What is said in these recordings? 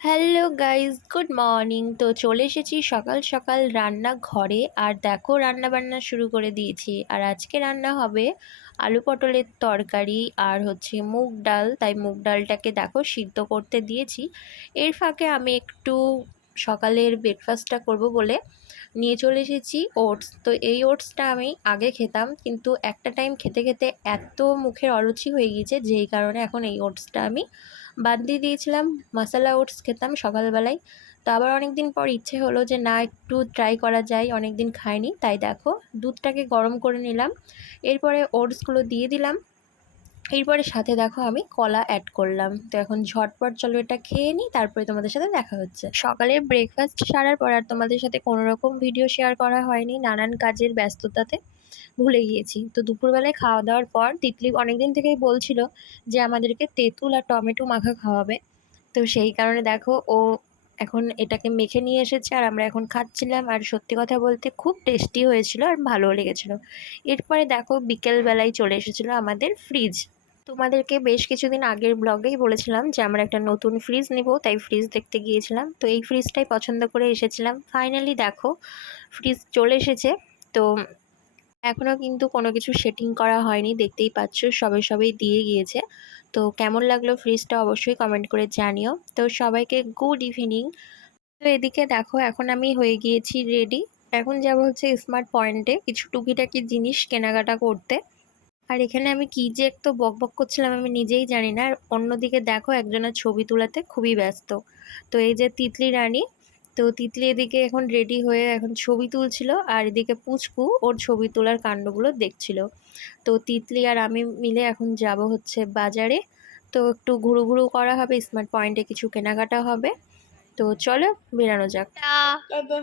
Hello guys, good morning. তো চলে এসেছি সকাল সকাল রান্নাঘরে, আর দেখো রান্না বান্না শুরু করে দিয়েছি। আর আজকে রান্না হবে আলু পটলের তরকারি আর হচ্ছে মুগ ডাল। তাই মুগ ডালটাকে দেখো সিদ্ধ করতে দিয়েছি। এর ফাঁকে আমি একটু সকালের ব্রেকফাস্টটা করব বলে নিয়ে চলে এসেছি ওটস। তো এই ওটসটা আমি আগে খেতাম, কিন্তু একটা টাইম খেতে খেতে এত মুখের অরুচি হয়ে গিয়েছে, যেই কারণে এখন এই ওটসটা আমি বাদ দিয়ে দিয়েছিলাম। মশলা ওটস খেতাম সকালবেলায়। তো আবার অনেক দিন পর ইচ্ছে হলো যে না, একটু ট্রাই করা যায়, অনেক দিন খাইনি। তাই দেখো দুধটাকে গরম করে নিলাম, এরপরে ওটসগুলো দিয়ে দিলাম। এরপরে সাথে দেখো আমি কলা অ্যাড করলাম। তো এখন ঝটপট চলো এটা খেয়ে নিই, তারপরে তোমাদের সাথে দেখা হচ্ছে। সকালের ব্রেকফাস্ট সারার পর আর তোমাদের সাথে কোনো রকম ভিডিও শেয়ার করা হয়নি, নানান কাজের ব্যস্ততাতে ভুলে গিয়েছি। তো দুপুরবেলায় খাওয়া দাওয়ার পর তিতলি অনেকদিন থেকেই বলছিল যে আমাদেরকে তেঁতুল আর টমেটো মাখা খাওয়াবে। তো সেই কারণে দেখো ও এখন এটাকে মেখে নিয়ে এসেছে, আর আমরা এখন খাচ্ছিলাম। আর সত্যি কথা বলতে খুব টেস্টি হয়েছিল আর ভালো লেগেছিল। এরপরে দেখো বিকেলবেলায় চলে এসেছিলো আমাদের ফ্রিজ। তোমাদেরকে বেশ কিছুদিন আগের ব্লগেই বলেছিলাম যে আমরা একটা নতুন ফ্রিজ নিব, তাই ফ্রিজ দেখতে গিয়েছিলাম। তো এই ফ্রিজটাই পছন্দ করে এসেছিলাম। ফাইনালি দেখো ফ্রিজ চলে এসেছে। তো এখনও কিন্তু কোনো কিছু সেটিং করা হয়নি, দেখতেই পাচ্ছ সবে সবেই দিয়ে গিয়েছে। তো কেমন লাগলো ফ্রিজটা অবশ্যই কমেন্ট করে জানিও। তো সবাইকে গুড ইভিনিং। তো এদিকে দেখো এখন আমি হয়ে গিয়েছি রেডি। এখন যাবো হচ্ছে স্মার্ট পয়েন্টে কিছু টুকিটাকি জিনিস কেনাকাটা করতে। আর এখানে আমি কি যে একটু বকবক করছিলাম আমি নিজেই জানি না। আর অন্যদিকে দেখো একজনের ছবি তোলাতে খুবই ব্যস্ত। তো এই যে তিতলি রানী, তো তিতলি এদিকে এখন রেডি হয়ে এখন ছবি তুলছিল, আর এদিকে পুচকু ওর ছবি তোলার কাণ্ডগুলো দেখছিল। তো তিতলি আর আমি মিলে এখন যাব হচ্ছে বাজারে। তো একটু ঘুরু ঘুরু করা হবে, স্মার্ট পয়েন্টে কিছু কেনাকাটা হবে। তো চলো বেরানো যাক। টাটা।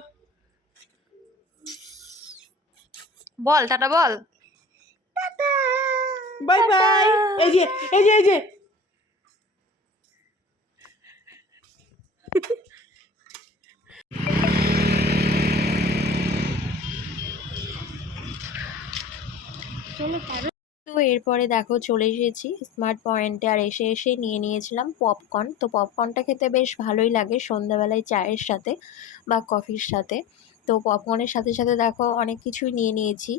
বল টাটা বল। Bye bye. এই যে এই যে এই যে তো এরপরে দেখো চলে এসেছি স্মার্ট পয়েন্টে, আর এসে নিয়ে নিয়েছিলাম পপকর্ন। তো পপকর্নটা খেতে বেশ ভালোই লাগে সন্ধ্যাবেলায় চায়ের সাথে বা কফির সাথে। তো পপকর্নের সাথে সাথে দেখো অনেক কিছুই নিয়ে নিয়েছি।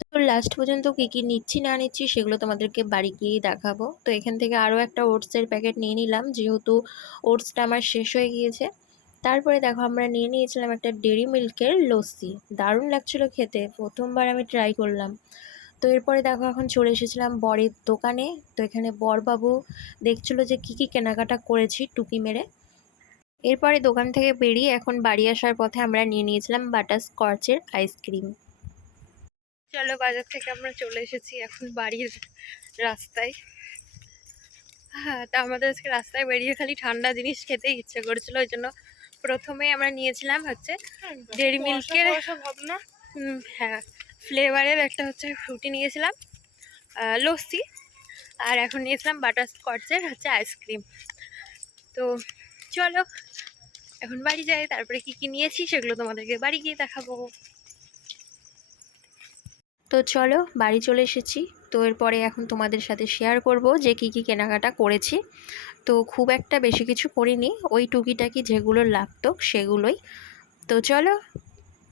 তো লাস্ট পর্যন্ত কী কী নিচ্ছি না নিচ্ছি সেগুলো তোমাদেরকে বাড়ি গিয়েই দেখাবো। তো এখান থেকে আরও একটা ওটসের প্যাকেট নিয়ে নিলাম, যেহেতু ওটসটা আমার শেষ হয়ে গিয়েছে। তারপরে দেখো আমরা নিয়ে নিয়েছিলাম একটা ডেরি মিল্কের লস্যি। দারুণ লাগছিলো খেতে, প্রথমবার আমি ট্রাই করলাম। তো এরপরে দেখো এখন চলে এসেছিলাম বরের দোকানে। তো এখানে বরবাবু দেখছিলো যে কি কি কেনাকাটা করেছি টুকি মেরে। এরপরে দোকান থেকে বেরিয়ে এখন বাড়ি আসার পথে আমরা নিয়ে নিয়েছিলাম বাটার স্কচের আইসক্রিম। চলো বাজার থেকে আমরা চলে এসেছি এখন বাড়ির রাস্তায়। হ্যাঁ, তা আমাদের আজকে রাস্তায় বেরিয়ে খালি ঠান্ডা জিনিস খেতে ইচ্ছে করেছিল, ওই জন্য প্রথমে আমরা নিয়েছিলাম হচ্ছে ডেরি মিল্কের ভাবনা হ্যাঁ ফ্লেভারের একটা হচ্ছে ফ্রুটি নিয়েছিলাম, লস্যি। আর এখন নিয়েছিলাম বাটার স্কচের হচ্ছে আইসক্রিম। তো চলো এখন বাড়ি যাই, তারপরে কি কি নিয়েছি সেগুলো তোমাদেরকে বাড়ি গিয়ে দেখাবো। তো চলো বাড়ি চলে এসেছি। তো এরপরে এখন তোমাদের সাথে শেয়ার করব যে কি কি কেনাকাটা করেছি। তো খুব একটা বেশি কিছু করিনি, ওই টুকিটাকি যেগুলো লাগতো সেগুলোই। তো চলো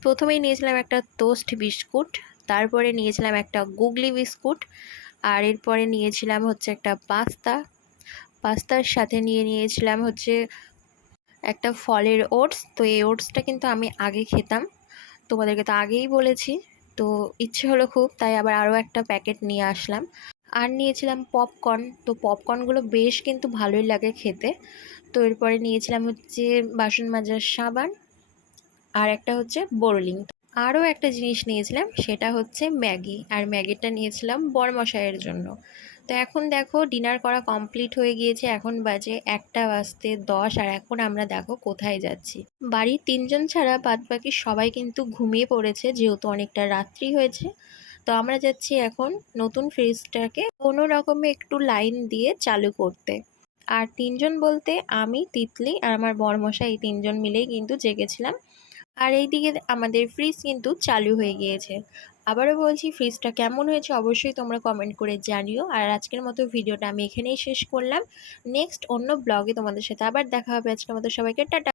প্রথমেই নিয়েছিলাম একটা টোস্ট বিস্কুট, তারপরে নিয়েছিলাম একটা গুগলি বিস্কুট, আর এরপরে নিয়েছিলাম হচ্ছে একটা পাস্তার সাথে নিয়েছিলাম হচ্ছে একটা ফলের ওটস। তো এই ওটসটা কিন্তু আমি আগে খেতাম, তোমাদেরকে তো আগেই বলেছি। তো ইচ্ছে হলো খুব, তাই আবার আরও একটা প্যাকেট নিয়ে আসলাম। আর নিয়েছিলাম পপকর্ন। তো পপকর্নগুলো বেশ কিন্তু ভালোই লাগে খেতে। তো এরপরে নিয়েছিলাম হচ্ছে বাসন মাজার সাবান, আর একটা হচ্ছে বোরলিং। আরও একটা জিনিস নিয়েছিলাম সেটা হচ্ছে ম্যাগি, আর ম্যাগিটা নিয়েছিলাম বরমশাইয়ের জন্য। তো এখন দেখো ডিনার করা কমপ্লিট হয়ে গিয়েছে, এখন বাজে 1:10, আর এখন আমরা দেখো কোথায় যাচ্ছি। বাড়ির 3জন ছাড়া বাদবাকি সবাই কিন্তু ঘুমিয়ে পড়েছে, যেহেতু অনেকটা রাত্রি হয়েছে। তো আমরা যাচ্ছি এখন নতুন ফ্রিজটাকে কোনো রকমে একটু লাইন দিয়ে চালু করতে। আর 3জন বলতে আমি, তিতলি আর আমার বরমশাই, এই 3জন মিলেই কিন্তু জেগেছিলাম। আর এইদিকে আমাদের ফ্রিজ কিন্তু চালু হয়ে গিয়েছে। আবারও বলছি ফ্রিজটা কেমন হয়েছে অবশ্যই তোমরা কমেন্ট করে জানিও। আর আজকের মতো ভিডিওটা আমি এখানেই শেষ করলাম। নেক্সট অন্য ব্লগে তোমাদের সাথে আবার দেখা হবে। আজকের মতো সবাইকে টাটা।